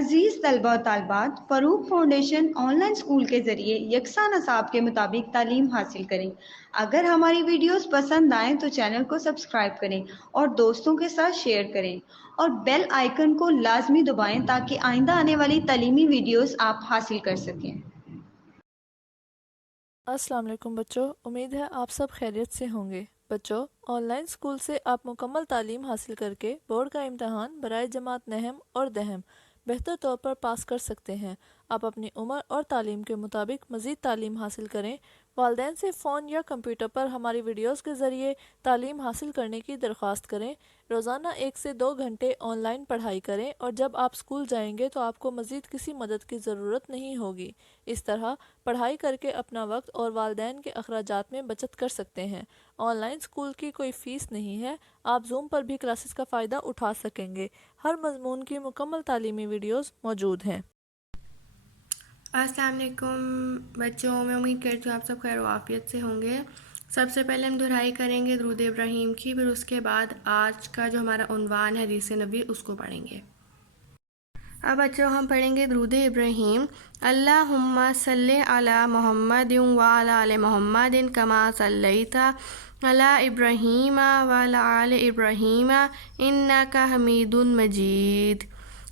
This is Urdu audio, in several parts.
عزیز طلبہ و طالبات، فروغ فاؤنڈیشن آن لائن اسکول کے ذریعے یکساں نصاب کے مطابق تعلیم حاصل کریں۔ اگر ہماری ویڈیوز پسند آئیں تو چینل کو سبسکرائب کریں اور دوستوں کے ساتھ شیئر کریں اور بیل آئیکن کو لازمی دبائیں تاکہ آئندہ آنے والی تعلیمی ویڈیوز آپ حاصل کر سکیں۔ السلام علیکم بچوں، امید ہے آپ سب خیریت سے ہوں گے۔ بچوں، آن لائن اسکول سے آپ مکمل تعلیم حاصل کر کے بورڈ کا امتحان برائے جماعت نہم اور دہم بہتر طور پر پاس کر سکتے ہیں۔ آپ اپنی عمر اور تعلیم کے مطابق مزید تعلیم حاصل کریں۔ والدین سے فون یا کمپیوٹر پر ہماری ویڈیوز کے ذریعے تعلیم حاصل کرنے کی درخواست کریں۔ روزانہ 1 سے 2 گھنٹے آن لائن پڑھائی کریں اور جب آپ اسکول جائیں گے تو آپ کو مزید کسی مدد کی ضرورت نہیں ہوگی۔ اس طرح پڑھائی کر کے اپنا وقت اور والدین کے اخراجات میں بچت کر سکتے ہیں۔ آن لائن اسکول کی کوئی فیس نہیں ہے، آپ زوم پر بھی کلاسز کا فائدہ اٹھا سکیں گے۔ ہر مضمون کی مکمل تعلیمی ویڈیوز موجود ہیں۔ السلام علیکم بچوں، میں امید کرتی ہوں آپ سب خیر و عافیت سے ہوں گے۔ سب سے پہلے ہم دہرائی کریں گے درود ابراہیم کی، پھر اس کے بعد آج کا جو ہمارا عنوان ہے حدیث نبی اس کو پڑھیں گے۔ اب بچوں ہم پڑھیں گے درود ابراہیم۔ اللہم صلی علی محمد وعلی آل محمد کما صلیت علی ابراہیم وعلی آل ابراہیم انک حمید مجید۔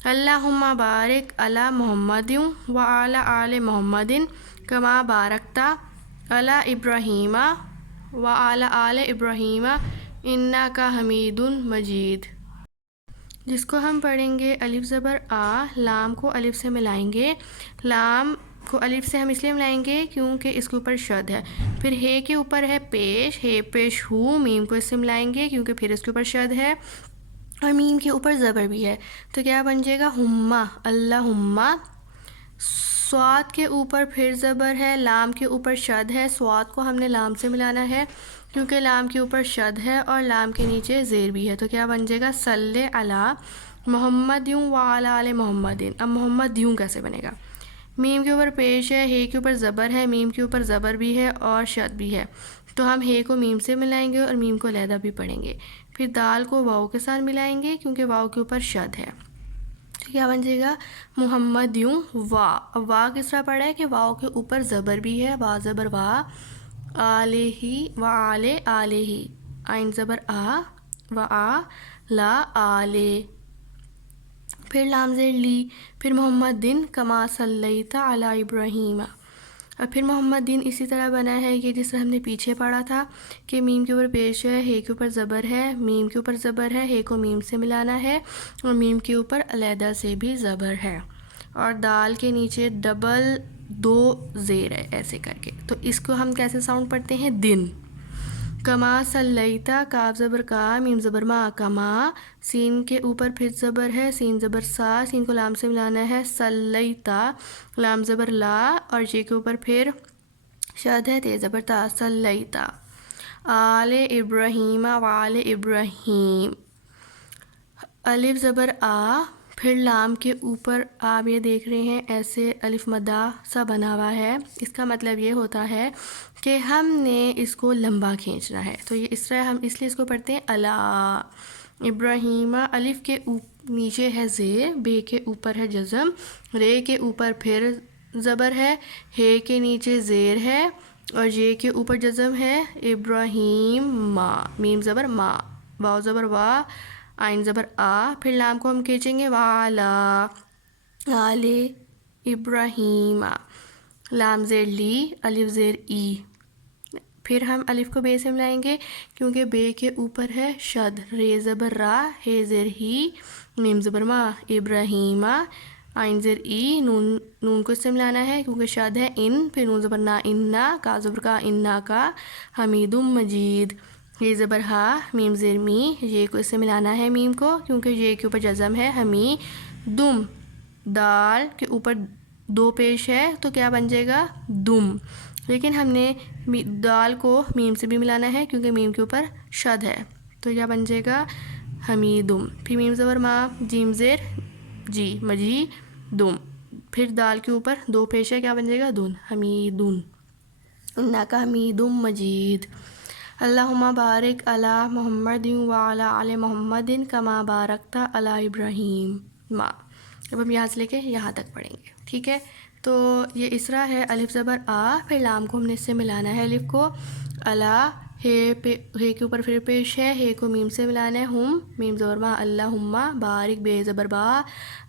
اللہم بارک علی محمد وعلی آل محمد کما بارکت علی ابراہیم وعلی آل ابراہیم انک حمید مجید، جس کو ہم پڑھیں گے الف زبر آ، لام کو الف سے ملائیں گے۔ لام کو الف سے ہم اس لیے ملائیں گے کیونکہ اس کے اوپر شد ہے۔ پھر ہے کے اوپر ہے پیش، ہے پیش ہو، میم کو اس سے ملائیں گے کیونکہ پھر اس کے اوپر شد ہے اور میم کے اوپر زبر بھی ہے، تو کیا بن جائے گا ہما، اللہم۔ سواد کے اوپر پھر زبر ہے، لام کے اوپر شد ہے، سواد کو ہم نے لام سے ملانا ہے کیونکہ لام کے اوپر شد ہے اور لام کے نیچے زیر بھی ہے، تو کیا بن جائے گا صلی علی محمد وعلی آل محمد۔ اب محمد یوں کیسے بنے گا؟ میم کے اوپر پیش ہے، ہے کے اوپر زبر ہے، میم کے اوپر زبر بھی ہے اور شد بھی ہے، تو ہم ہے کو میم سے ملائیں گے اور میم کو علیحدہ بھی پڑھیں گے۔ پھر دال کو واؤ کے ساتھ ملائیں گے کیونکہ واؤ کے اوپر شد ہے، تو کیا بن جائے گا محمد یوں وا۔ اب وا کس طرح پڑھا ہے کہ واؤ کے اوپر زبر بھی ہے، وا زبر وا، آلہ و آلے آلہ، آئین زبر آ و آ لا آلے، پھر لام زیر لی، پھر محمد دن کما صلیت علی ابراہیم، اور پھر محمد دین اسی طرح بنا ہے کہ جس طرح ہم نے پیچھے پڑھا تھا کہ میم کے اوپر پیش ہے، ہے کے اوپر زبر ہے، میم کے اوپر زبر ہے کو میم سے ملانا ہے اور میم کے اوپر علیحدہ سے بھی زبر ہے اور دال کے نیچے ڈبل 2 زیر ہے ایسے کر کے، تو اس کو ہم کیسے ساؤنڈ پڑھتے ہیں دن۔ کما صلیتا، کاف زبر کا، میم زبر ما، کما، سین کے اوپر پھر زبر ہے، سین زبر سا، سین کو لام سے ملانا ہے، صلیتا، لام زبر لا اور جے کے اوپر پھر شد ہے، تے زبر تا، صلیتا، آل ابراہیم وآل ابراہیم، الف زبر آ، پھر لام کے اوپر آپ یہ دیکھ رہے ہیں ایسے الف مدہ سا بنا ہوا ہے، اس کا مطلب یہ ہوتا ہے کہ ہم نے اس کو لمبا کھینچنا ہے، تو یہ اس طرح ہم اس لیے اس کو پڑھتے ہیں الا ابراہیم۔ الف کے نیچے ہے زیر، بے کے اوپر ہے جزم، رے کے اوپر پھر زبر ہے کے نیچے زیر ہے اور یہ کے اوپر جزم ہے، ابراہیم ما، میم زبر ما، واو زبر وا، آئین زبر آ، پھر لام کو ہم کھینچیں گے والا آل ابراہیم، لام زیر لی، الف زیر ای، پھر ہم الف کو بے سے ملائیں گے کیونکہ بے کے اوپر ہے شد، رے زبر را، ہے زیر ہی، میم زبر ما، ابراہیم، آئین زیر ای، نون کو اس سے ملانا ہے کیونکہ شد ہے ان، پھر نون زبر نا، انا، کا زبر کا، انا کا، حمید مجید، یہ زبر ہا، میم زیر می، یہ کو اس سے ملانا ہے میم کو کیونکہ یہ کے اوپر جزم ہے، حمیدم، دال کے اوپر 2 پیش ہے تو کیا بن جائے گا دم، لیکن ہم نے دال کو میم سے بھی ملانا ہے کیونکہ میم کے اوپر شد ہے، تو کیا بن جائے گا حمیدم، پھر میم زبر ما، جیم زیر جی، مجیدم، پھر دال کے اوپر 2 پیش ہے، کیا بن جائے گا دن، حمیدن، انکا حمیدم مجید۔ اللہم بارک علی محمد وعلی آل محمد کما بارکت علی ابراہیم۔ اب ہم یہاں سے لے کے یہاں تک پڑھیں گے. ٹھیک ہے, تو یہ اسرا ہے, الف زبر آ, پھر لام کو ہم نے اس سے ملانا ہے الف کو, الا, ہے کے اوپر پھر پیش ہے, ہے کو میم سے ملانا ہے, ہم, میم زبر ما, اللہم, بارک, بے زبر با,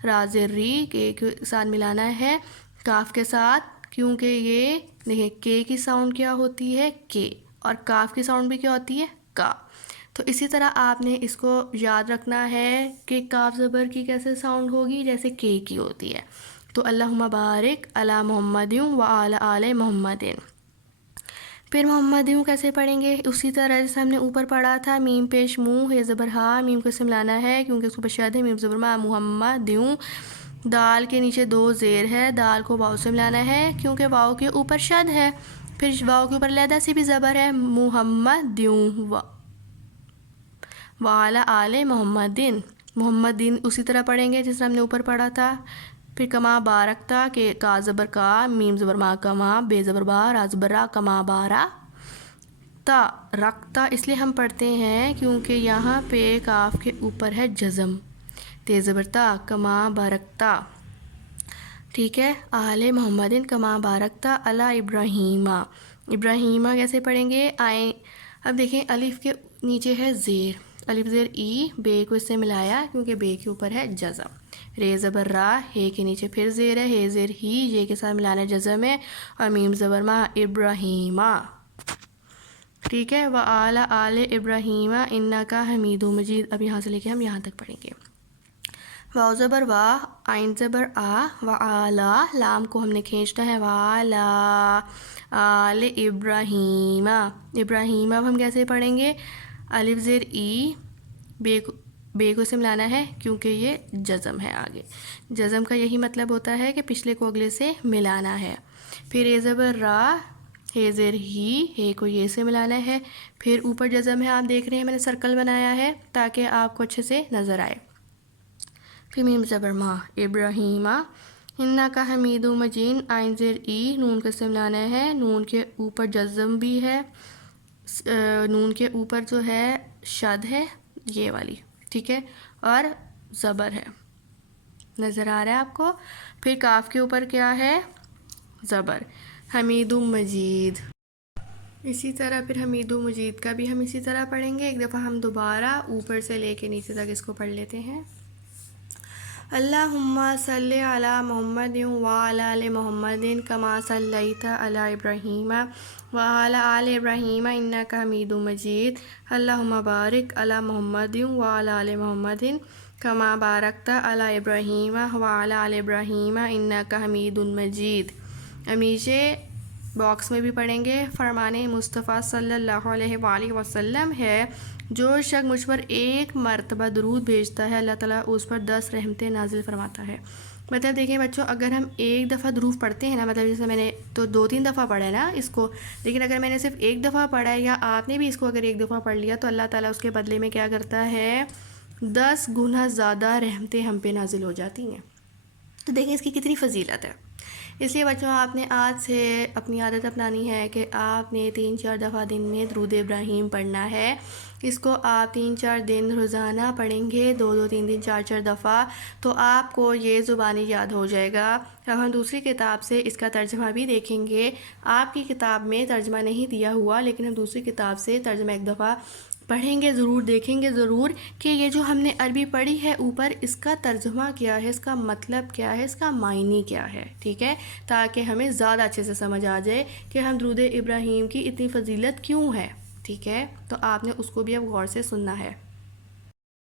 را زیر ری, کے ساتھ ملانا ہے کاف کے ساتھ, کیونکہ یہ دیکھیں کے کی ساؤنڈ کیا ہوتی ہے کے, اور کاف کی ساؤنڈ بھی کیا ہوتی ہے کا. تو اسی طرح آپ نے اس کو یاد رکھنا ہے کہ کاف زبر کی کیسے ساؤنڈ ہوگی, جیسے کے کی ہوتی ہے. تو اللہم بارک علی محمد و علی آل محمد. پھر محمد کیسے پڑھیں گے, اسی طرح جیسے ہم نے اوپر پڑھا تھا, میم پیش منہ, ہے زبر ہا, میم کو اسے ملانا ہے کیونکہ اس کو شد ہے, میم زبر ما, محمد, دال کے نیچے دو زیر ہے, دال کو واؤ سے ملانا ہے کیونکہ واؤ کے اوپر شد ہے, پھر واؤ کے اوپر لیدا سی بھی زبر ہے, محمد, وعلی آل محمد. محمد اسی طرح پڑھیں گے جس ہم نے اوپر پڑھا تھا. پھر کما بارکتا, کہ کا زبر کا, میم زبر ما, کما, بے زبر با, را زبر را, کما بارا, تا رکھتا اس لیے ہم پڑھتے ہیں کیونکہ یہاں پہ کاف کے اوپر ہے جزم, تے زبر تا, کما بارکتا. ٹھیک ہے, آل محمد کما بارکتا علی ابراہیمہ. ابراہیمہ کیسے پڑھیں گے, آئیں اب دیکھیں الف کے نیچے ہے زیر, الف زیر ای, بے کو اس سے ملایا کیونکہ بے کے اوپر ہے جزم, رے زبر را, ہے کے نیچے پھر زیر ہے, ہے زیر ہی, یہ کے ساتھ ملانا جزم ہے, اور میم زبر ما, ابراہیمہ. ٹھیک ہے, وَآلَ آلِ ابراہیمہ انکا حمید مجید. اب یہاں سے لے کے ہم یہاں تک پڑھیں گے. واو زبر وا, آئین زبر آ, وعلا, لام کو ہم نے کھینچنا ہے, وعلا آل ابراہیمہ. ابراہیمہ اب ہم کیسے پڑھیں گے, الف زیر ای, بے کو سے ملانا ہے کیونکہ یہ جزم ہے. آگے جزم کا یہی مطلب ہوتا ہے کہ پچھلے کو اگلے سے ملانا ہے. پھر اے زبر را, ہے زیر ہی, ہے کو یہ سے ملانا ہے, پھر اوپر جزم ہے, آپ دیکھ رہے ہیں میں نے سرکل بنایا ہے تاکہ آپ کو اچھے سے نظر آئے. پھر میم زبر ما, ابراہیمہ, انکا حمید مجید, آئین زیر ای, نون کو سے ملانا ہے, نون کے اوپر جزم بھی ہے, نون کے اوپر جو ہے شد ہے یہ والی, ٹھیک ہے, اور زبر ہے, نظر آ رہا ہے آپ کو. پھر کاف کے اوپر کیا ہے, زبر, حمید مجید. اسی طرح پھر حمید مجید کا بھی ہم اسی طرح پڑھیں گے. ایک دفعہ ہم دوبارہ اوپر سے لے کے نیچے تک اس کو پڑھ لیتے ہیں. اللہم صلی علی محمد وعلی آل محمد کما صلیت علی ابراہیم وعلی آل ابراہیم انکا حمید مجید. اللہم بارک علی محمد وعلی آل محمد کما بارکت علی ابراہیم وعلی آل ابراہیم انکا حمید مجید. اب نیچے باکس میں بھی پڑھیں گے. فرمان مصطفیٰ صلی اللہ علیہ وآلہ وسلم ہے, جو شخص مجھ پر ایک مرتبہ درود بھیجتا ہے اللہ تعالیٰ اس پر 10 رحمتیں نازل فرماتا ہے. مطلب دیکھیں بچوں, اگر ہم ایک دفعہ درود پڑھتے ہیں نا, مطلب جیسے میں نے تو 2-3 دفعہ پڑھا ہے نا اس کو, لیکن اگر میں نے صرف ایک دفعہ پڑھا ہے یا آپ نے بھی اس کو اگر ایک دفعہ پڑھ لیا تو اللہ تعالیٰ اس کے بدلے میں کیا کرتا ہے, 10 گنا زیادہ رحمتیں ہم پہ نازل ہو جاتی ہیں. تو دیکھیں اس کی کتنی فضیلت ہے. اس لیے بچوں آپ نے آج سے اپنی عادت اپنانی ہے کہ آپ نے 3-4 دفعہ دن میں درود ابراہیم پڑھنا ہے. اس کو آپ 3-4 دن روزانہ پڑھیں گے, 2-2, 3-3, 4-4 دفعہ, تو آپ کو یہ زبانی یاد ہو جائے گا. اب ہم دوسری کتاب سے اس کا ترجمہ بھی دیکھیں گے. آپ کی کتاب میں ترجمہ نہیں دیا ہوا, لیکن ہم دوسری کتاب سے ترجمہ ایک دفعہ پڑھیں گے ضرور, دیکھیں گے ضرور کہ یہ جو ہم نے عربی پڑھی ہے اوپر, اس کا ترجمہ کیا ہے, اس کا مطلب کیا ہے, اس کا معنی کیا ہے. ٹھیک ہے, تاکہ ہمیں زیادہ اچھے سے سمجھ آ جائے کہ ہم درود ابراہیم کی اتنی فضیلت کیوں ہے. ٹھیک ہے, تو آپ نے اس کو بھی اب غور سے سننا ہے.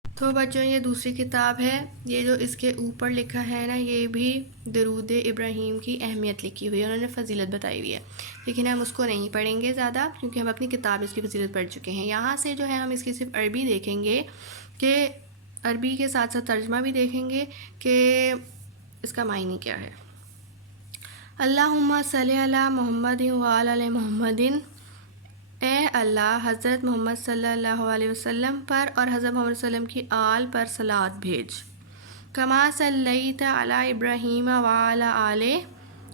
تو بچوں یہ دوسری کتاب ہے, یہ جو اس کے اوپر لکھا ہے نا, یہ بھی درود ابراہیم کی اہمیت لکھی ہوئی ہے, انہوں نے فضیلت بتائی ہوئی ہے, لیکن ہم اس کو نہیں پڑھیں گے زیادہ کیونکہ ہم اپنی کتاب اس کی فضیلت پڑھ چکے ہیں. یہاں سے جو ہے ہم اس کی صرف عربی دیکھیں گے, کہ عربی کے ساتھ ساتھ ترجمہ بھی دیکھیں گے کہ اس کا معنی کیا ہے. اللہم صلی علی محمد وعلی آل محمد, اے اللہ حضرت محمد صلی اللہ علیہ وسلم پر اور حضرت محمد صلی اللہ علیہ وسلم کی آل پر صلوات بھیج. کما صلیت علی ابراہیم وعلی آل,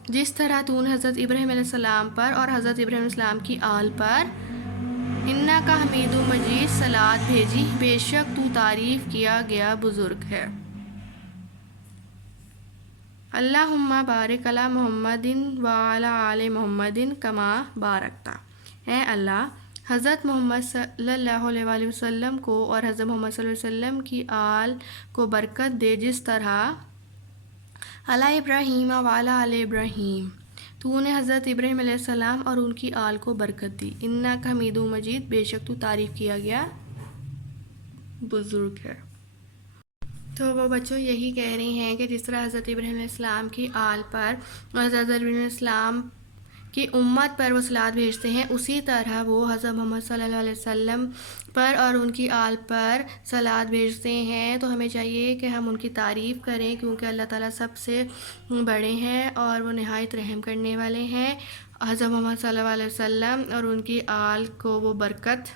جس طرح تو نے حضرت ابراہیم علیہ السلام پر اور حضرت ابراہیم علیہ السلام کی آل پر انکا حمید مجید صلوات بھیجی, بے شک تو تعریف کیا گیا بزرگ ہے. اللہم بارک علی محمد وعلی آل محمد کما بارکتا، اے اللہ حضرت محمد صلی اللہ علیہ وآلہ وسلم کو اور حضرت محمد صلی اللہ علیہ وسلم کی آل کو برکت دے جس طرح علی ابراہیم وعلی آل ابراہیم تو نے حضرت ابراہیم علیہ السلام اور ان کی آل کو برکت دی، انک حمید مجید، بے شک تو تعریف کیا گیا بزرگ ہے۔ تو وہ بچوں یہی کہہ رہے ہیں کہ جس طرح حضرت ابراہیم علیہ السلام کی آل پر اور حضرت ابراہیم علیہ السلام کی امت پر وہ صلوات بھیجتے ہیں، اسی طرح وہ حضرت محمد صلی اللہ علیہ وسلم پر اور ان کی آل پر صلوات بھیجتے ہیں۔ تو ہمیں چاہیے کہ ہم ان کی تعریف کریں، کیونکہ اللہ تعالیٰ سب سے بڑے ہیں اور وہ نہایت رحم کرنے والے ہیں۔ حضرت محمد صلی اللہ علیہ وسلم اور ان کی آل کو وہ برکت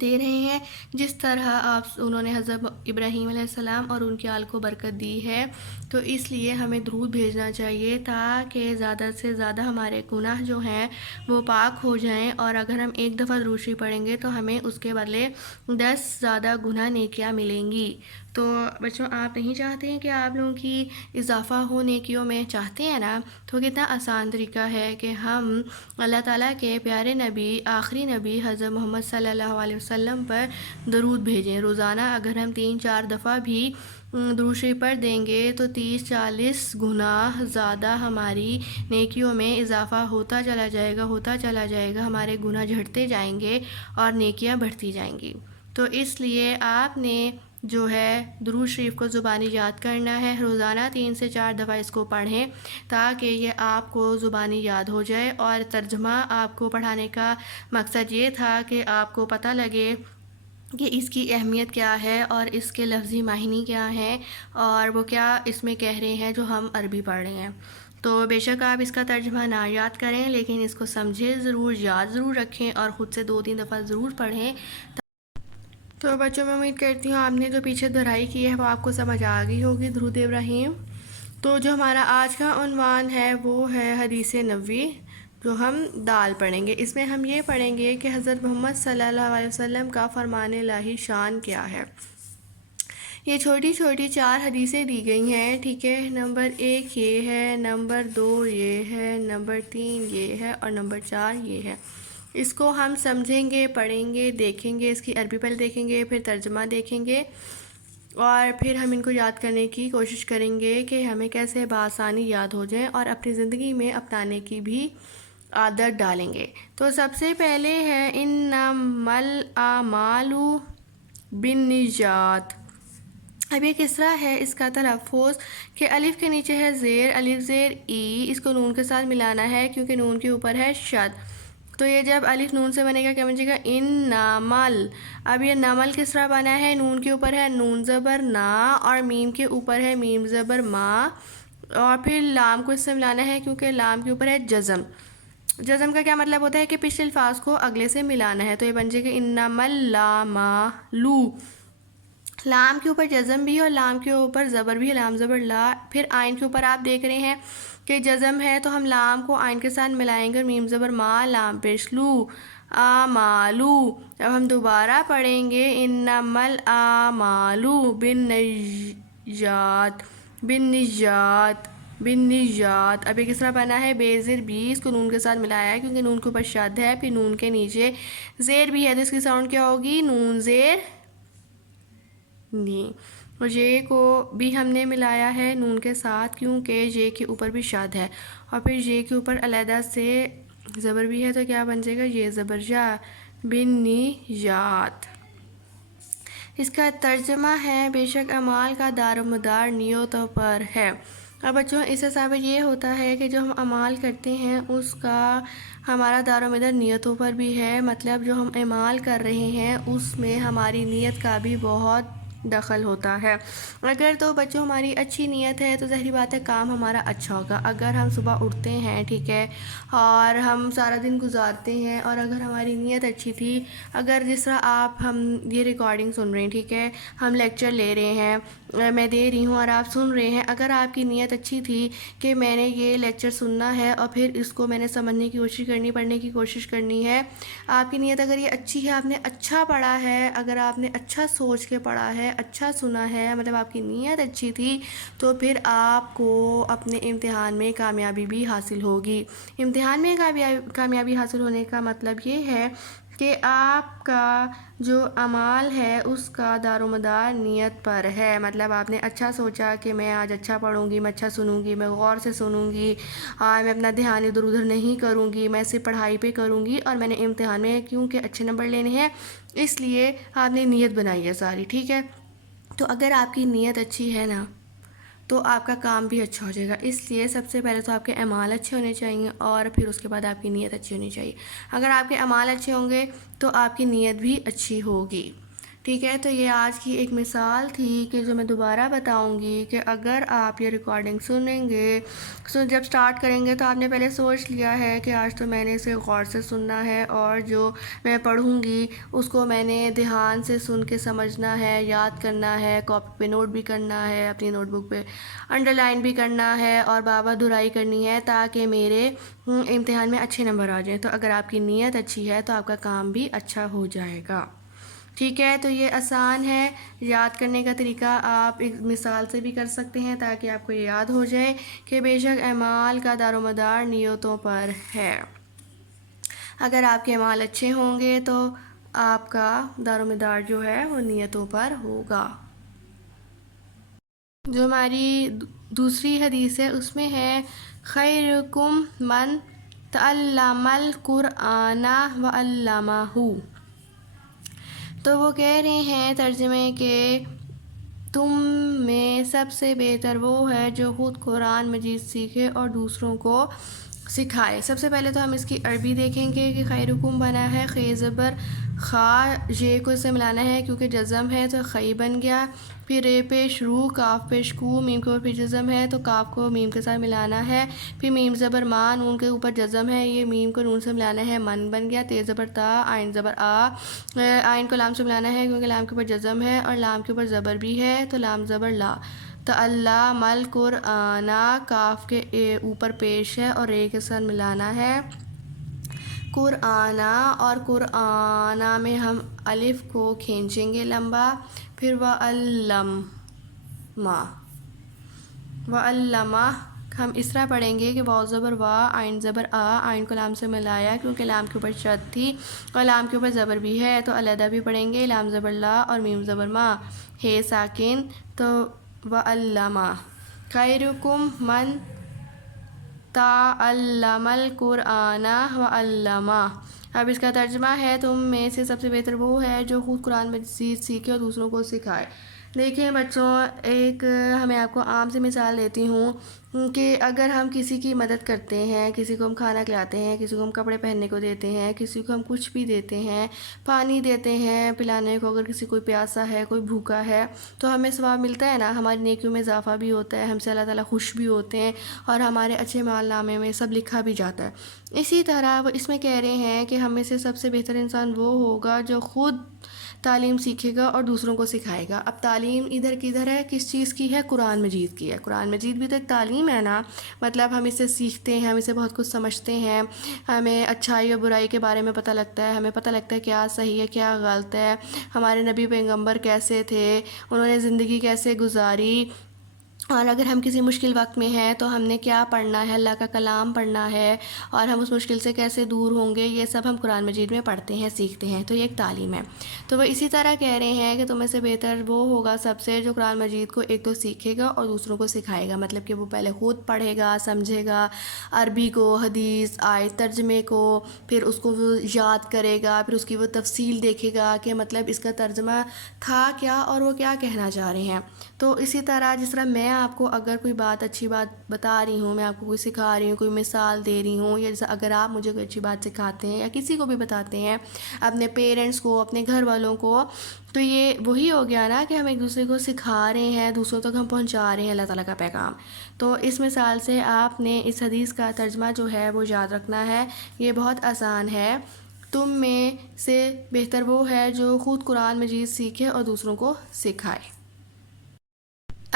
دے رہے ہیں جس طرح انہوں نے حضرت ابراہیم علیہ السلام اور ان کی آل کو برکت دی ہے۔ تو اس لیے ہمیں درود بھیجنا چاہیے تاکہ زیادہ سے زیادہ ہمارے گناہ جو ہیں وہ پاک ہو جائیں، اور اگر ہم ایک دفعہ درود شریف پڑھیں گے تو ہمیں اس کے بدلے 10 زیادہ گناہ نیکیاں ملیں گی۔ تو بچوں آپ نہیں چاہتے ہیں کہ آپ لوگوں کی اضافہ ہو نیکیوں میں؟ چاہتے ہیں نا؟ تو کتنا آسان طریقہ ہے کہ ہم اللہ تعالیٰ کے پیارے نبی، آخری نبی حضرت محمد صلی اللہ علیہ وسلم پر درود بھیجیں۔ روزانہ اگر ہم 3-4 دفعہ بھی درود شریف پڑھ دیں گے تو 30-40 گناہ زیادہ ہماری نیکیوں میں اضافہ ہوتا چلا جائے گا، ہمارے گناہ جھڑتے جائیں گے اور نیکیاں بڑھتی جائیں گی۔ تو اس لیے آپ نے جو ہے درود شریف کو زبانی یاد کرنا ہے، روزانہ 3 سے 4 دفعہ اس کو پڑھیں تاکہ یہ آپ کو زبانی یاد ہو جائے۔ اور ترجمہ آپ کو پڑھانے کا مقصد یہ تھا کہ آپ کو پتہ لگے کہ اس کی اہمیت کیا ہے اور اس کے لفظی معنی کیا ہیں اور وہ کیا اس میں کہہ رہے ہیں جو ہم عربی پڑھ رہے ہیں۔ تو بے شک آپ اس کا ترجمہ نہ یاد کریں، لیکن اس کو سمجھیں ضرور، یاد ضرور رکھیں اور خود سے 2-3 دفعہ ضرور پڑھیں۔ تو بچوں میں امید کرتی ہوں آپ نے جو پیچھے دہرائی کی ہے وہ آپ کو سمجھ آ گئی ہوگی درود ابراہیم۔ تو جو ہمارا آج کا عنوان ہے وہ ہے حدیث نبوی، جو ہم دال پڑھیں گے۔ اس میں ہم یہ پڑھیں گے کہ حضرت محمد صلی اللہ علیہ وسلم کا فرمان الہی شان کیا ہے۔ یہ چھوٹی چھوٹی 4 حدیثیں دی گئی ہیں، ٹھیک ہے۔ نمبر 1 یہ ہے، نمبر 2 یہ ہے، نمبر 3 یہ ہے اور نمبر 4 یہ ہے۔ اس کو ہم سمجھیں گے، پڑھیں گے، دیکھیں گے، اس کی عربی پہلے دیکھیں گے، پھر ترجمہ دیکھیں گے، اور پھر ہم ان کو یاد کرنے کی کوشش کریں گے کہ ہمیں کیسے بآسانی یاد ہو جائیں اور اپنی زندگی میں اپنانے کی بھی عادت ڈالیں گے۔ تو سب سے پہلے ہے انما الاعمال بالنیات۔ اب یہ کس طرح ہے اس کا تلفظ کہ الف کے نیچے ہے زیر، الف زیر ای، اس کو نون کے ساتھ ملانا ہے کیونکہ نون کے اوپر ہے شد۔ تو یہ جب الف نون سے بنے گا کیا بنے گا؟ انمل۔ اب یہ نمل کس طرح بنا ہے؟ نون کے اوپر ہے نون زبر نا اور میم کے اوپر ہے میم زبر ما، اور پھر لام کو اس سے ملانا ہے کیونکہ لام کے اوپر ہے جزم۔ جزم کا کیا مطلب ہوتا ہے کہ پچھلے الفاظ کو اگلے سے ملانا ہے، تو یہ بن جائے گا انمل لامالو۔ لام کے اوپر جزم بھی ہے اور لام کے اوپر زبر بھی ہے، لام زبر لا۔ پھر آئین کے اوپر آپ دیکھ رہے ہیں کہ جزم ہے تو ہم لام کو آئین کے ساتھ ملائیں گے اور میم زبر ما، لام پیش لو، آمالو۔ اب ہم دوبارہ پڑھیں گے انما الاعمال بالنیات، بالنیات، بالنیات۔ اب یہ کس طرح بنا ہے؟ بے زیر بی، اس کو نون کے ساتھ ملایا ہے کیونکہ نون کے اوپر شد ہے، پھر نون کے نیچے زیر بھی ہے تو اس کی ساؤنڈ کیا ہوگی؟ نون زیر نی۔ اور یہ کو بھی ہم نے ملایا ہے نون کے ساتھ کیونکہ یہ کے اوپر بھی شد ہے، اور پھر یہ کے اوپر علیحدہ سے زبر بھی ہے تو کیا بن جائے گا؟ یہ زبر جا، بالنیات۔ اس کا ترجمہ ہے بے شک اعمال کا دار و مدار نیتوں پر ہے۔ اب بچوں اس سے ثابت یہ ہوتا ہے کہ جو ہم اعمال کرتے ہیں اس کا ہمارا دار و مدار نیتوں پر بھی ہے، مطلب جو ہم اعمال کر رہے ہیں اس میں ہماری نیت کا بھی بہت دخل ہوتا ہے۔ اگر تو بچوں ہماری اچھی نیت ہے تو ظاہری بات ہے کام ہمارا اچھا ہوگا۔ اگر ہم صبح اٹھتے ہیں، ٹھیک ہے، اور ہم سارا دن گزارتے ہیں اور اگر ہماری نیت اچھی تھی، اگر جس طرح ہم یہ ریکارڈنگ سن رہے ہیں، ٹھیک ہے، ہم لیکچر لے رہے ہیں میں دے رہی ہوں اور آپ سن رہے ہیں، اگر آپ کی نیت اچھی تھی کہ میں نے یہ لیکچر سننا ہے اور پھر اس کو میں نے سمجھنے کی کوشش کرنی، پڑھنے کی کوشش کرنی ہے، آپ کی نیت اگر یہ اچھی ہے، آپ نے اچھا پڑھا ہے، اگر آپ نے اچھا سوچ کے پڑھا ہے، اچھا سنا ہے، مطلب آپ کی نیت اچھی تھی، تو پھر آپ کو اپنے امتحان میں کامیابی بھی حاصل ہوگی۔ امتحان میں کامیابی حاصل ہونے کا مطلب یہ ہے کہ آپ کا جو اعمال ہے اس کا دار و مدار نیت پر ہے۔ مطلب آپ نے اچھا سوچا کہ میں آج اچھا پڑھوں گی، میں اچھا سنوں گی، میں غور سے سنوں گی، میں اپنا دھیان ادھر ادھر نہیں کروں گی، میں صرف پڑھائی پہ کروں گی، اور میں نے امتحان میں کیونکہ اچھے نمبر لینے ہیں اس لیے آپ نے نیت بنائی ہے ساری، ٹھیک ہے۔ تو اگر آپ کی نیت اچھی ہے نا تو آپ کا کام بھی اچھا ہو جائے گا۔ اس لیے سب سے پہلے تو آپ کے اعمال اچھے ہونے چاہیے اور پھر اس کے بعد آپ کی نیت اچھی ہونی چاہیے۔ اگر آپ کے اعمال اچھے ہوں گے تو آپ کی نیت بھی اچھی ہوگی، ٹھیک ہے۔ تو یہ آج کی ایک مثال تھی کہ جو میں دوبارہ بتاؤں گی کہ اگر آپ یہ ریکارڈنگ سنیں گے، جب سٹارٹ کریں گے تو آپ نے پہلے سوچ لیا ہے کہ آج تو میں نے اسے غور سے سننا ہے اور جو میں پڑھوں گی اس کو میں نے دھیان سے سن کے سمجھنا ہے، یاد کرنا ہے، کاپی پہ نوٹ بھی کرنا ہے، اپنی نوٹ بک پہ انڈر لائن بھی کرنا ہے اور بار بار دہرائی کرنی ہے تاکہ میرے امتحان میں اچھے نمبر آ جائیں۔ تو اگر آپ کی نیت اچھی ہے تو آپ کا کام بھی اچھا ہو جائے گا، ٹھیک ہے۔ تو یہ آسان ہے، یاد کرنے کا طریقہ آپ ایک مثال سے بھی کر سکتے ہیں تاکہ آپ کو یہ یاد ہو جائے کہ بے شک اعمال کا دار و مدار نیتوں پر ہے۔ اگر آپ کے اعمال اچھے ہوں گے تو آپ کا دار و مدار جو ہے وہ نیتوں پر ہوگا۔ جو ہماری دوسری حدیث ہے اس میں ہے خیرکم من تعلم القرآن وعلمہ۔ تو وہ کہہ رہے ہیں ترجمے کہ تم میں سب سے بہتر وہ ہے جو خود قرآن مجید سیکھے اور دوسروں کو سکھائے۔ سب سے پہلے تو ہم اس کی عربی دیکھیں گے کہ خیرکم بنا ہے خے زبر خا، یہ کو اس سے ملانا ہے کیونکہ جزم ہے تو خی بن گیا، پھر رے پیش رو، کاف پیش کو، میم کے اوپر پھر جزم ہے تو کاف کو میم کے ساتھ ملانا ہے، پھر میم زبر ما، نون کے اوپر جزم ہے، یہ میم کو نون سے ملانا ہے، من بن گیا، تے زبر تا، آئین زبر آ، آئین کو لام سے ملانا ہے کیونکہ لام کے اوپر جزم ہے اور لام کے اوپر زبر بھی ہے تو لام زبر لا، تعلم القرآن، کاف کے اوپر پیش ہے اور رے کے ساتھ ملانا ہے قرآن، اور قرآن میں ہم الف کو کھینچیں گے لمبا، پھر وعلمہ ہم اس طرح پڑھیں گے کہ واو زبر وا، آئین زبر آ، آئین کو لام سے ملایا کیونکہ لام کے اوپر شد تھی اور لام کے اوپر زبر بھی ہے تو علیحدہ بھی پڑھیں گے، لام زبر لا اور میم زبر ما، ہے ساکن تو وعلمہ۔ خیرکم من تعلم القرآن وعلمہ۔ اب اس کا ترجمہ ہے تم میں سے سب سے بہتر وہ ہے جو خود قرآن مجید سیکھے اور دوسروں کو سکھائے۔ دیکھیں بچوں، ایک میں آپ کو عام سے مثال دیتی ہوں کہ اگر ہم کسی کی مدد کرتے ہیں، کسی کو ہم کھانا کھلاتے ہیں، کسی کو ہم کپڑے پہننے کو دیتے ہیں، کسی کو ہم کچھ بھی دیتے ہیں، پانی دیتے ہیں پلانے کو، اگر کسی کوئی پیاسا ہے، کوئی بھوکا ہے تو ہمیں ثواب ملتا ہے نا، ہماری نیکیوں میں اضافہ بھی ہوتا ہے، ہم سے اللہ تعالیٰ خوش بھی ہوتے ہیں اور ہمارے اچھے اعمال نامے میں سب لکھا بھی جاتا ہے۔ اسی طرح وہ اس میں کہہ رہے ہیں کہ ہم میں سے سب سے بہتر انسان وہ ہوگا جو خود تعلیم سیکھے گا اور دوسروں کو سکھائے گا۔ اب تعلیم ادھر کدھر ہے، کس چیز کی ہے؟ قرآن مجید کی ہے۔ قرآن مجید بھی تو ایک تعلیم ہے نا، مطلب ہم اس سے سیکھتے ہیں، ہم اس سے بہت کچھ سمجھتے ہیں، ہمیں اچھائی اور برائی کے بارے میں پتہ لگتا ہے، ہمیں پتہ لگتا ہے کیا صحیح ہے کیا غلط ہے، ہمارے نبی پیغمبر کیسے تھے، انہوں نے زندگی کیسے گزاری، اور اگر ہم کسی مشکل وقت میں ہیں تو ہم نے کیا پڑھنا ہے، اللہ کا کلام پڑھنا ہے اور ہم اس مشکل سے کیسے دور ہوں گے، یہ سب ہم قرآن مجید میں پڑھتے ہیں، سیکھتے ہیں، تو یہ ایک تعلیم ہے۔ تو وہ اسی طرح کہہ رہے ہیں کہ تم میں سے بہتر وہ ہوگا سب سے جو قرآن مجید کو ایک تو سیکھے گا اور دوسروں کو سکھائے گا، مطلب کہ وہ پہلے خود پڑھے گا، سمجھے گا عربی کو، حدیث آیت ترجمے کو، پھر اس کو وہ یاد کرے گا، پھر اس کی وہ تفصیل دیکھے گا کہ مطلب اس کا ترجمہ تھا کیا اور وہ کیا کہنا چاہ رہے ہیں۔ تو اسی طرح جس طرح میں آپ کو اگر کوئی بات اچھی بات بتا رہی ہوں، میں آپ کو کوئی سکھا رہی ہوں، کوئی مثال دے رہی ہوں، یا جیسے اگر آپ مجھے کوئی اچھی بات سکھاتے ہیں یا کسی کو بھی بتاتے ہیں، اپنے پیرنٹس کو، اپنے گھر والوں کو، تو یہ وہی ہو گیا نا کہ ہم ایک دوسرے کو سکھا رہے ہیں، دوسروں تک ہم پہنچا رہے ہیں اللہ تعالیٰ کا پیغام۔ تو اس مثال سے آپ نے اس حدیث کا ترجمہ جو ہے وہ یاد رکھنا ہے، یہ بہت آسان ہے۔ تم میں سے بہتر وہ ہے جو خود قرآن مجید سیکھے اور دوسروں کو سکھائے۔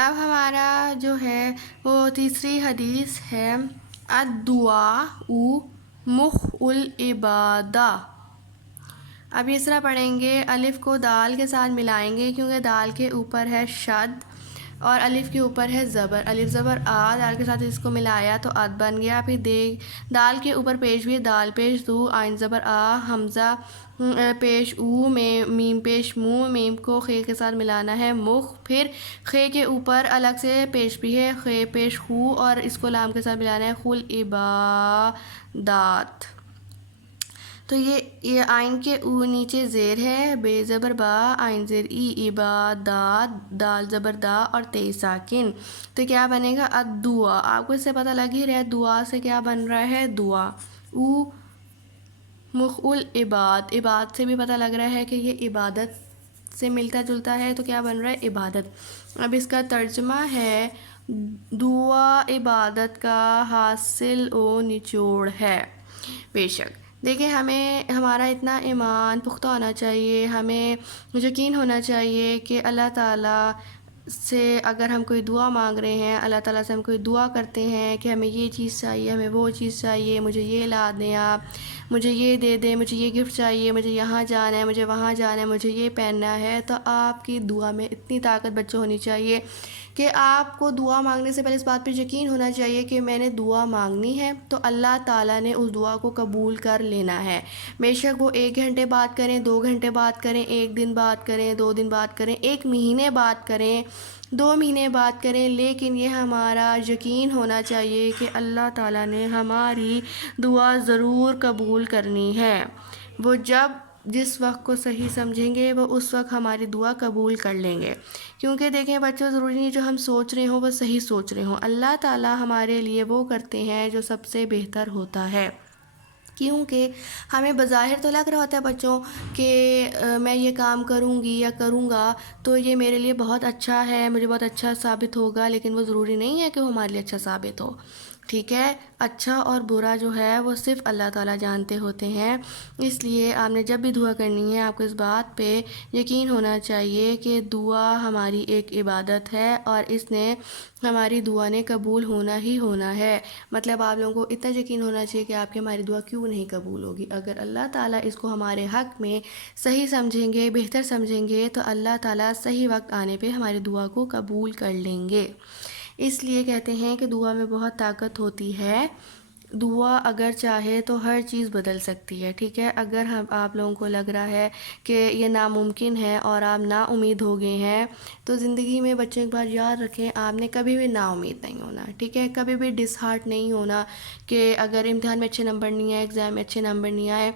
اب ہمارا جو ہے وہ تیسری حدیث ہے الدعاء مخ العبادہ. اب اس طرح پڑھیں گے، الف کو دال کے ساتھ ملائیں گے کیونکہ دال کے اوپر ہے شد اور الف کے اوپر ہے زبر. الف زبر آ، دال کے ساتھ اس کو ملایا تو اد بن گیا. پھر دال کے اوپر پیش بھی، دال پیش دو، آئن زبر آ، حمزہ پیش او، میم پیش مو، میم کو خے کے ساتھ ملانا ہے مخ. پھر خے کے اوپر الگ سے پیش بھی ہے، خے پیش خو، اور اس کو لام کے ساتھ ملانا ہے خل عبادات. تو یہ آئن کے او نیچے زیر ہے، بے زبر با، آئن زیر ای، عبادات، دال زبر دا اور تے ساکن. تو کیا بنے گا الدعا. آپ کو اس سے پتہ لگ ہی رہا ہے دعا سے کیا بن رہا ہے دعا. او مخ العباد، عباد سے بھی پتہ لگ رہا ہے کہ یہ عبادت سے ملتا جلتا ہے، تو کیا بن رہا ہے عبادت. اب اس کا ترجمہ ہے دعا عبادت کا حاصل و نچوڑ ہے. بے شک دیکھیں، ہمیں ہمارا اتنا ایمان پختہ ہونا چاہیے، ہمیں یقین ہونا چاہیے کہ اللہ تعالیٰ سے اگر ہم کوئی دعا مانگ رہے ہیں، اللہ تعالیٰ سے ہم کوئی دعا کرتے ہیں کہ ہمیں یہ چیز چاہیے، ہمیں وہ چیز چاہیے، مجھے یہ لا دیں آپ، مجھے یہ دے دیں، مجھے یہ گفٹ چاہیے، مجھے یہاں جانا ہے، مجھے وہاں جانا ہے، مجھے یہ پہننا ہے. تو آپ کی دعا میں اتنی طاقت بچوں ہونی چاہیے کہ آپ کو دعا مانگنے سے پہلے اس بات پہ یقین ہونا چاہیے کہ میں نے دعا مانگنی ہے تو اللہ تعالیٰ نے اس دعا کو قبول کر لینا ہے. بے شک وہ 1 گھنٹے بات کریں، 2 گھنٹے بات کریں، 1 دن بات کریں، 2 دن بات کریں، 1 مہینے بات کریں، 2 مہینے بات کریں، لیکن یہ ہمارا یقین ہونا چاہیے کہ اللہ تعالیٰ نے ہماری دعا ضرور قبول کرنی ہے. وہ جس وقت کو صحیح سمجھیں گے وہ اس وقت ہماری دعا قبول کر لیں گے. کیونکہ دیکھیں بچوں، ضروری نہیں جو ہم سوچ رہے ہوں وہ صحیح سوچ رہے ہوں. اللہ تعالیٰ ہمارے لیے وہ کرتے ہیں جو سب سے بہتر ہوتا ہے. کیونکہ ہمیں بظاہر تو لگ رہا ہوتا ہے بچوں کہ میں یہ کام کروں گی یا کروں گا تو یہ میرے لیے بہت اچھا ہے، مجھے بہت اچھا ثابت ہوگا، لیکن وہ ضروری نہیں ہے کہ وہ ہمارے لیے اچھا ثابت ہو. ٹھیک ہے، اچھا اور برا جو ہے وہ صرف اللہ تعالیٰ جانتے ہوتے ہیں. اس لیے آپ نے جب بھی دعا کرنی ہے آپ کو اس بات پہ یقین ہونا چاہیے کہ دعا ہماری ایک عبادت ہے اور اس نے ہماری دعا نے قبول ہونا ہی ہونا ہے. مطلب آپ لوگوں کو اتنا یقین ہونا چاہیے کہ آپ کی ہماری دعا کیوں نہیں قبول ہوگی. اگر اللہ تعالیٰ اس کو ہمارے حق میں صحیح سمجھیں گے، بہتر سمجھیں گے، تو اللہ تعالیٰ صحیح وقت آنے پہ ہماری دعا کو قبول کر لیں گے. اس لیے کہتے ہیں کہ دعا میں بہت طاقت ہوتی ہے. دعا اگر چاہے تو ہر چیز بدل سکتی ہے. ٹھیک ہے، اگر آپ لوگوں کو لگ رہا ہے کہ یہ ناممکن ہے اور آپ نا امید ہو گئے ہیں تو زندگی میں بچوں ایک بار یاد رکھیں، آپ نے کبھی بھی نا امید نہیں ہونا. ٹھیک ہے، کبھی بھی ڈس ہارٹ نہیں ہونا کہ اگر امتحان میں اچھے نمبر نہیں آئے، ایگزام میں اچھے نمبر نہیں آئے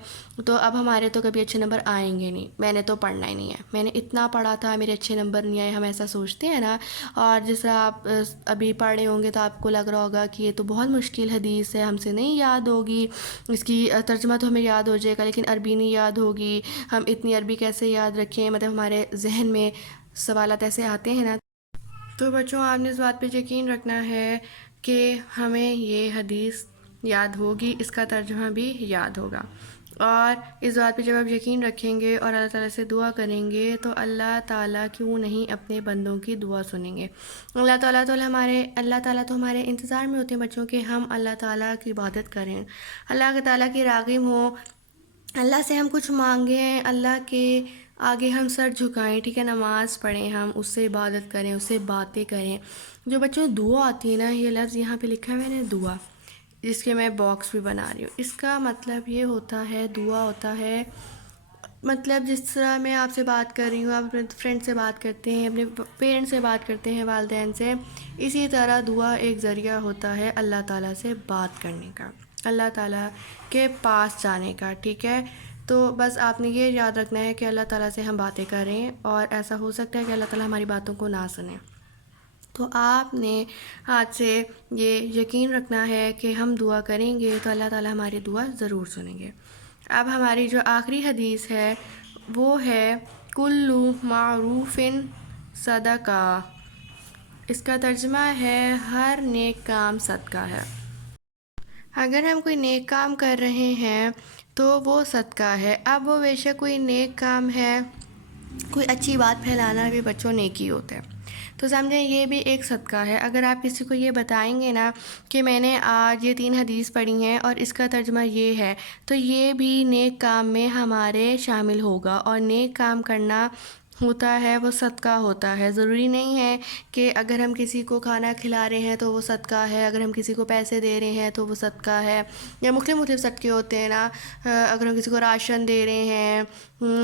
تو اب ہمارے تو کبھی اچھے نمبر آئیں گے نہیں، میں نے تو پڑھنا ہی نہیں ہے، میں نے اتنا پڑھا تھا میرے اچھے نمبر نہیں آئے. ہم ایسا سوچتے ہیں نا. اور جس طرح آپ ابھی پڑھ رہے ہوں گے تو آپ کو لگ رہا ہوگا کہ یہ تو بہت مشکل حدیث ہے، ہم سے نہیں یاد ہوگی، اس کی ترجمہ تو ہمیں یاد ہو جائے گا لیکن عربی نہیں یاد ہوگی، ہم اتنی عربی کیسے یاد رکھیں. مطلب ہمارے ذہن میں سوالات ایسے آتے ہیں نا. تو بچوں، آپ نے اس بات پہ یقین رکھنا ہے کہ ہمیں یہ حدیث یاد ہوگی، اس کا ترجمہ بھی یاد ہوگا. اور اس بات پہ جب آپ یقین رکھیں گے اور اللہ تعالیٰ سے دعا کریں گے تو اللہ تعالیٰ کیوں نہیں اپنے بندوں کی دعا سنیں گے. اللہ تعالیٰ تو ہمارے انتظار میں ہوتے ہیں بچوں کہ ہم اللہ تعالیٰ کی عبادت کریں، اللہ تعالیٰ کی راغب ہوں، اللہ سے ہم کچھ مانگیں، اللہ کے آگے ہم سر جھکائیں. ٹھیک ہے، نماز پڑھیں، ہم اس سے عبادت کریں، اس سے باتیں کریں. جو بچوں دعا آتی ہے نا، یہ لفظ یہاں پہ لکھا ہے میں نے دعا، جس کے میں باکس بھی بنا رہی ہوں. اس کا مطلب یہ ہوتا ہے، دعا ہوتا ہے مطلب جس طرح میں آپ سے بات کر رہی ہوں، آپ اپنے فرینڈ سے بات کرتے ہیں، اپنے پیرنٹس سے بات کرتے ہیں، والدین سے، اسی طرح دعا ایک ذریعہ ہوتا ہے اللہ تعالیٰ سے بات کرنے کا، اللہ تعالیٰ کے پاس جانے کا. ٹھیک ہے، تو بس آپ نے یہ یاد رکھنا ہے کہ اللہ تعالیٰ سے ہم باتیں کریں اور ایسا ہو سکتا ہے کہ اللہ تعالیٰ ہماری باتوں کو نہ سنیں. تو آپ نے آج سے یہ یقین رکھنا ہے کہ ہم دعا کریں گے تو اللہ تعالیٰ ہماری دعا ضرور سنیں گے. اب ہماری جو آخری حدیث ہے وہ ہے کلو معروف صدقہ. اس کا ترجمہ ہے ہر نیک کام صدقہ ہے. اگر ہم کوئی نیک کام کر رہے ہیں تو وہ صدقہ ہے. اب وہ بے شک کوئی نیک کام ہے، کوئی اچھی بات پھیلانا بھی بچوں نیکی ہوتا ہے. تو سمجھیں یہ بھی ایک صدقہ ہے. اگر آپ کسی کو یہ بتائیں گے نا کہ میں نے آج یہ 3 حدیث پڑھی ہیں اور اس کا ترجمہ یہ ہے، تو یہ بھی نیک کام میں ہمارے شامل ہوگا. اور نیک کام کرنا ہوتا ہے وہ صدقہ ہوتا ہے. ضروری نہیں ہے کہ اگر ہم کسی کو کھانا کھلا رہے ہیں تو وہ صدقہ ہے، اگر ہم کسی کو پیسے دے رہے ہیں تو وہ صدقہ ہے، یا مختلف صدقے ہوتے ہیں نا. اگر ہم کسی کو راشن دے رہے ہیں،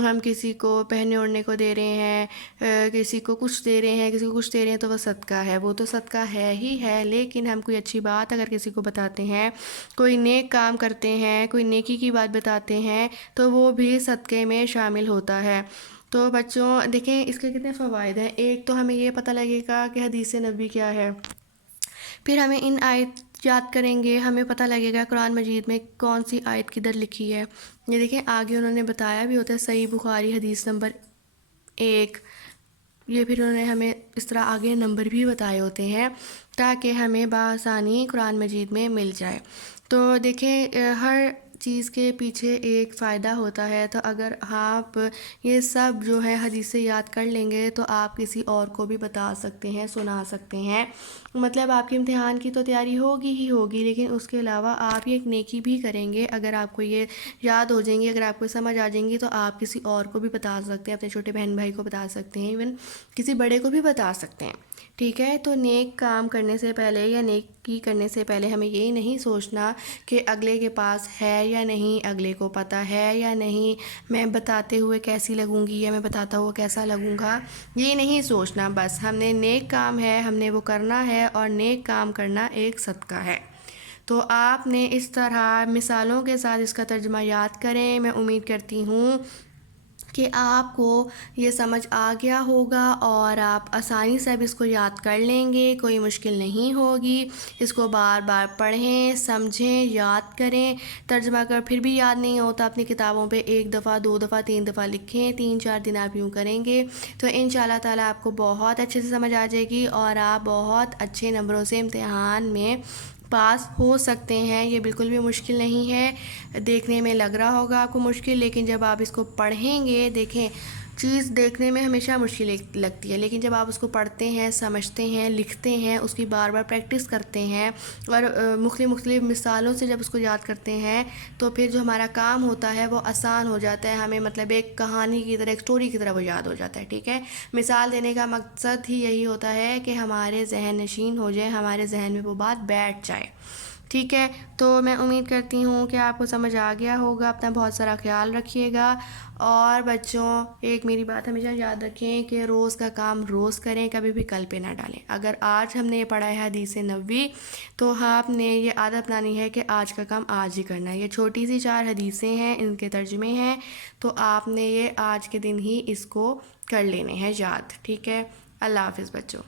ہم کسی کو پہننے اوڑھنے کو دے رہے ہیں، کسی کو کچھ دے رہے ہیں، کسی کو کچھ دے رہے ہیں، تو وہ صدقہ ہے. وہ تو صدقہ ہے ہی ہے. لیکن ہم کوئی اچھی بات اگر کسی کو بتاتے ہیں، کوئی نیک کام کرتے ہیں، کوئی نیکی کی بات بتاتے ہیں، تو وہ بھی صدقے میں شامل ہوتا ہے. تو بچوں دیکھیں اس کے کتنے فوائد ہیں. ایک تو ہمیں یہ پتہ لگے گا کہ حدیث نبوی کیا ہے، پھر ہمیں ان آیت یاد کریں گے، ہمیں پتہ لگے گا قرآن مجید میں کون سی آیت کدھر لکھی ہے. یہ دیکھیں آگے انہوں نے بتایا بھی ہوتا ہے، صحیح بخاری حدیث نمبر 1. یہ پھر انہوں نے ہمیں اس طرح آگے نمبر بھی بتائے ہوتے ہیں تاکہ ہمیں بآسانی قرآن مجید میں مل جائے. تو دیکھیں ہر چیز کے پیچھے ایک فائدہ ہوتا ہے. تو اگر آپ یہ سب جو ہے حدیثیں یاد کر لیں گے تو آپ کسی اور کو بھی بتا سکتے ہیں، سنا سکتے ہیں. مطلب آپ کے امتحان کی تو تیاری ہوگی ہی ہوگی، لیکن اس کے علاوہ آپ یہ ایک نیکی بھی کریں گے. اگر آپ کو یہ یاد ہو جائیں گی، اگر آپ کو سمجھ آ جائیں گی، تو آپ کسی اور کو بھی بتا سکتے ہیں، اپنے چھوٹے بہن بھائی کو بتا سکتے ہیں، ایون کسی بڑے کو بھی بتا سکتے ہیں. ٹھیک ہے. تو نیک کام کرنے سے پہلے یا نیکی کرنے سے پہلے ہمیں یہی نہیں سوچنا کہ اگلے کے پاس ہے یا نہیں، اگلے کو پتہ ہے یا نہیں، میں بتاتے ہوئے کیسی لگوں گی یا میں بتاتا ہوا کیسا لگوں گا. یہ نہیں سوچنا. بس ہم نے نیک کام ہے، ہم نے وہ کرنا ہے، اور نیک کام کرنا ایک صدقہ ہے. تو آپ نے اس طرح مثالوں کے ساتھ اس کا ترجمہ یاد کریں. میں امید کرتی ہوں کہ آپ کو یہ سمجھ آ گیا ہوگا اور آپ آسانی سے اب اس کو یاد کر لیں گے. کوئی مشکل نہیں ہوگی. اس کو بار بار پڑھیں، سمجھیں، یاد کریں. ترجمہ اگر پھر بھی یاد نہیں ہوتا، اپنی کتابوں پہ 1 دفعہ 2 دفعہ 3 دفعہ لکھیں. 3-4 دن آپ یوں کریں گے تو انشاءاللہ تعالیٰ آپ کو بہت اچھے سے سمجھ آ جائے گی اور آپ بہت اچھے نمبروں سے امتحان میں پاس ہو سکتے ہیں. یہ بالکل بھی مشکل نہیں ہے. دیکھنے میں لگ رہا ہوگا آپ کو مشکل، لیکن جب آپ اس کو پڑھیں گے، دیکھیں چیز دیکھنے میں ہمیشہ مشکل لگتی ہے، لیکن جب آپ اس کو پڑھتے ہیں، سمجھتے ہیں، لکھتے ہیں، اس کی بار بار پریکٹس کرتے ہیں اور مختلف مثالوں سے جب اس کو یاد کرتے ہیں، تو پھر جو ہمارا کام ہوتا ہے وہ آسان ہو جاتا ہے. ہمیں مطلب ایک کہانی کی طرح، ایک سٹوری کی طرح وہ یاد ہو جاتا ہے. ٹھیک ہے. مثال دینے کا مقصد ہی یہی ہوتا ہے کہ ہمارے ذہن نشین ہو جائے، ہمارے ذہن میں وہ بات بیٹھ جائے. ٹھیک ہے. تو میں امید کرتی ہوں کہ آپ کو سمجھ آ گیا ہوگا. اپنا بہت سارا خیال رکھیے گا. اور بچوں ایک میری بات ہمیشہ یاد رکھیں کہ روز کا کام روز کریں، کبھی بھی کل پہ نہ ڈالیں. اگر آج ہم نے یہ پڑھا ہے حدیث نبوی، تو آپ نے یہ عادت اپنانی ہے کہ آج کا کام آج ہی کرنا ہے. یہ چھوٹی سی 4 حدیثیں ہیں، ان کے ترجمے ہیں، تو آپ نے یہ آج کے دن ہی اس کو کر لینے ہیں یاد. ٹھیک ہے. اللہ حافظ بچوں.